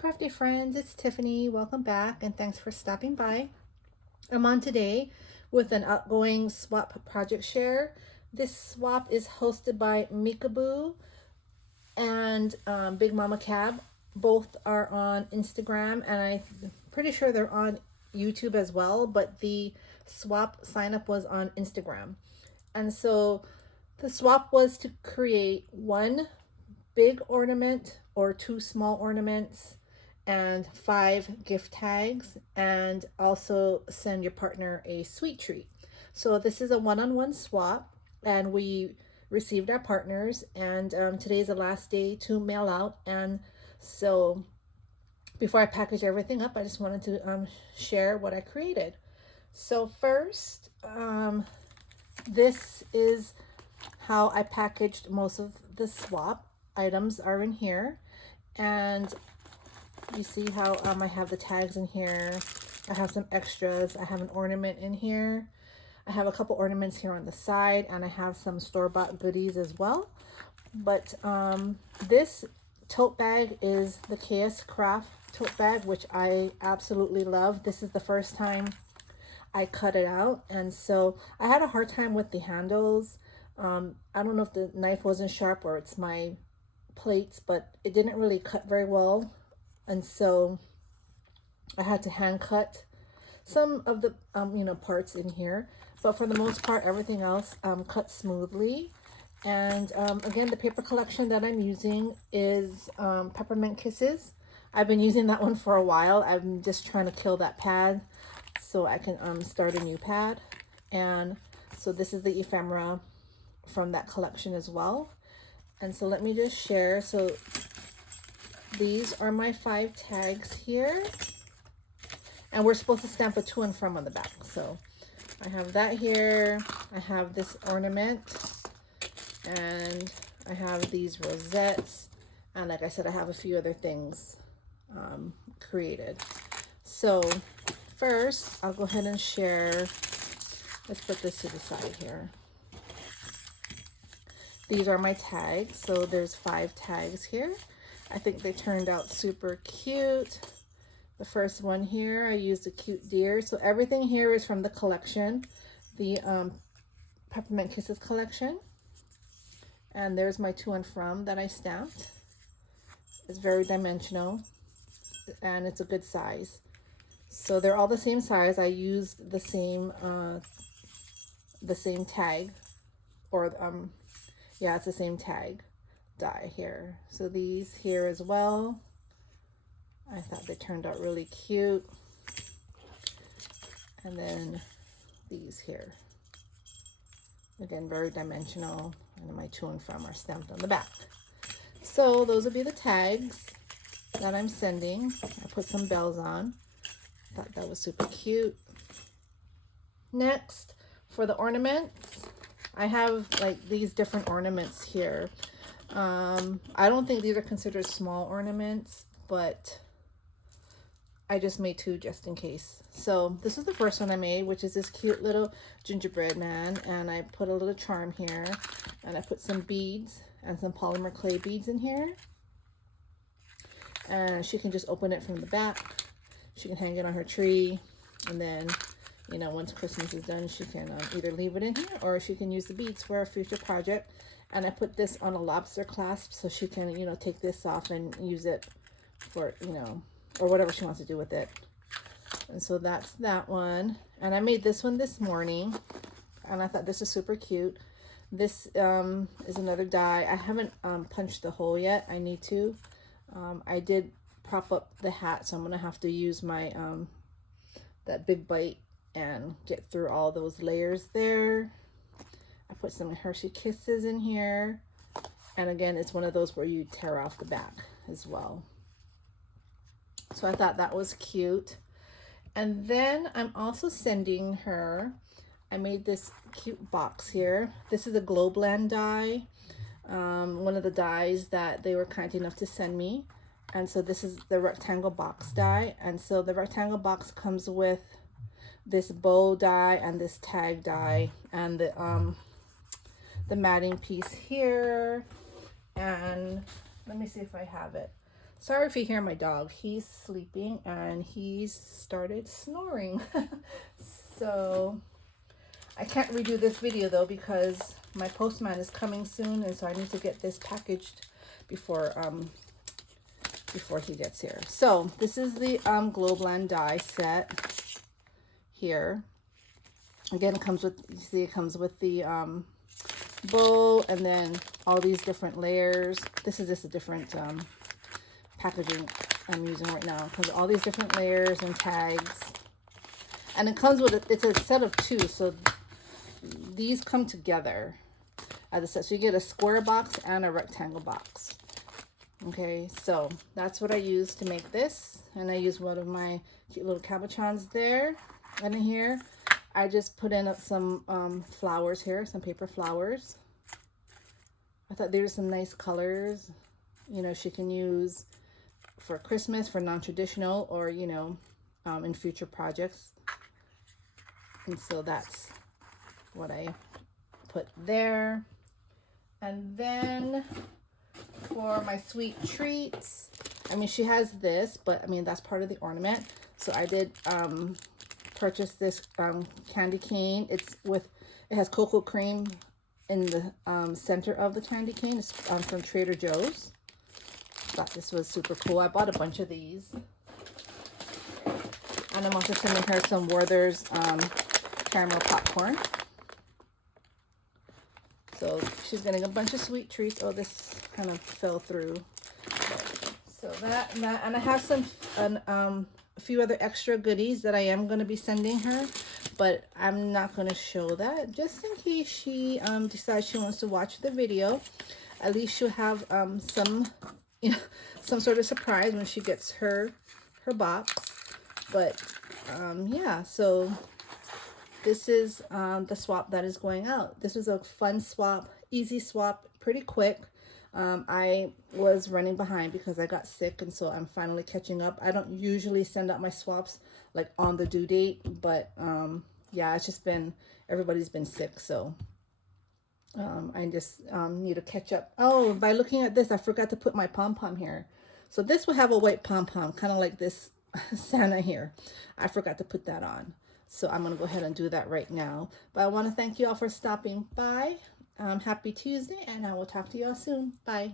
Crafty friends, it's Tiffany. Welcome back and thanks for stopping by. I'm on today with an outgoing swap project share. This swap is hosted by Mikaboo and Big Mama Cab. Both are on Instagram and I'm pretty sure they're on YouTube as well, but the swap sign up was on Instagram. And so the swap was to create one big ornament or two small ornaments and 5 gift tags, and also send your partner a sweet treat. So this is a one-on-one swap, and we received our partners, and today is the last day to mail out. And so before I package everything up, I just wanted to share what I created. So first, this is how I packaged most of the swap items are in here, and you see how I have the tags in here. I have some extras. I have an ornament in here. I have a couple ornaments here on the side, and I have some store-bought goodies as well. But this tote bag is the kscraft tote bag, which I absolutely love. This is the first time I cut it out, and so I had a hard time with the handles. I don't know if the knife wasn't sharp or it's my plates, but it didn't really cut very well, and so I had to hand cut some of the parts in here, but for the most part everything else cut smoothly. And again, the paper collection that I'm using is Peppermint Kisses. I've been using that one for a while. I'm just trying to kill that pad so I can start a new pad. And so this is the ephemera from that collection as well. And so let me just share. So these are my 5 tags here, and we're supposed to stamp a to and from on the back. So I have that here. I have this ornament, and I have these rosettes, and like I said, I have a few other things created. So first, I'll go ahead and share. Let's put this to the side here. These are my tags. So there's 5 tags here. I think they turned out super cute. The first one here, I used a cute deer. So everything here is from the collection, the Peppermint Kisses collection. And there's my to and from that I stamped. It's very dimensional, and it's a good size. So they're all the same size. I used the same tag, or yeah, it's the same tag die here. So these here as well, I thought they turned out really cute. And then these here, again, very dimensional, and my to and from are stamped on the back. So those would be the tags that I'm sending. I put some bells on. Thought that was super cute. Next, for the ornaments, I have like these different ornaments here. I don't think these are considered small ornaments, but I just made 2 just in case. So this is the first one I made, which is this cute little gingerbread man, and I put a little charm here, and I put some beads and some polymer clay beads in here, and she can just open it from the back. She can hang it on her tree, and then once Christmas is done, she can either leave it in here, or she can use the beads for a future project. And I put this on a lobster clasp, so she can take this off and use it for or whatever she wants to do with it. And so that's that one. And I made this one this morning, and I thought this is super cute. This is another die. I haven't punched the hole yet. I need to. I did prop up the hat, so I'm gonna have to use my that big bite and get through all those layers there. I put some Hershey Kisses in here, and again, it's one of those where you tear off the back as well. So I thought that was cute. And then I'm also sending her, I made this cute box here. This is a Glowland die, one of the dies that they were kind enough to send me. And so this is the rectangle box die, and so the rectangle box comes with this bow die and this tag die, and the matting piece here. And let me see if I have it. Sorry if you hear my dog. He's sleeping and he's started snoring. So I can't redo this video though because my postman is coming soon, and so I need to get this packaged before he gets here. So this is the Glowland die set here. Again, it comes with, you see, it comes with the bow and then all these different layers. This is just a different packaging I'm using right now because all these different layers and tags. And it comes with it's a set of 2, so these come together as a set. So you get a square box and a rectangle box. Okay, so that's what I use to make this, and I use one of my cute little cabochons there. And in here I just put in some flowers here, some paper flowers. I thought there were some nice colors, you know, she can use for Christmas, for non-traditional, or, you know, in future projects. And so that's what I put there. And then for my sweet treats, I mean, she has this, but I mean, that's part of the ornament. So I did purchase this candy cane. It has cocoa cream in the center of the candy cane. It's from Trader Joe's. Thought this was super cool. I bought a bunch of these. And I'm also sending her some Werther's caramel popcorn. So she's getting a bunch of sweet treats. Oh, this kind of fell through. So that, and I have some a few other extra goodies that I am going to be sending her, but I'm not going to show that just in case she decides she wants to watch the video. At least she'll have some, you know, some sort of surprise when she gets her box. But yeah, so this is the swap that is going out. This was a fun swap, easy swap, pretty quick. I was running behind because I got sick, and so I'm finally catching up. I don't usually send out my swaps like on the due date, but yeah, it's just been, everybody's been sick, so I just need to catch up. Oh, by looking at this, I forgot to put my pom-pom here. So this will have a white pom-pom, kind of like this Santa here. I forgot to put that on. So I'm going to go ahead and do that right now. But I want to thank you all for stopping by. Happy Tuesday, and I will talk to you all soon. Bye.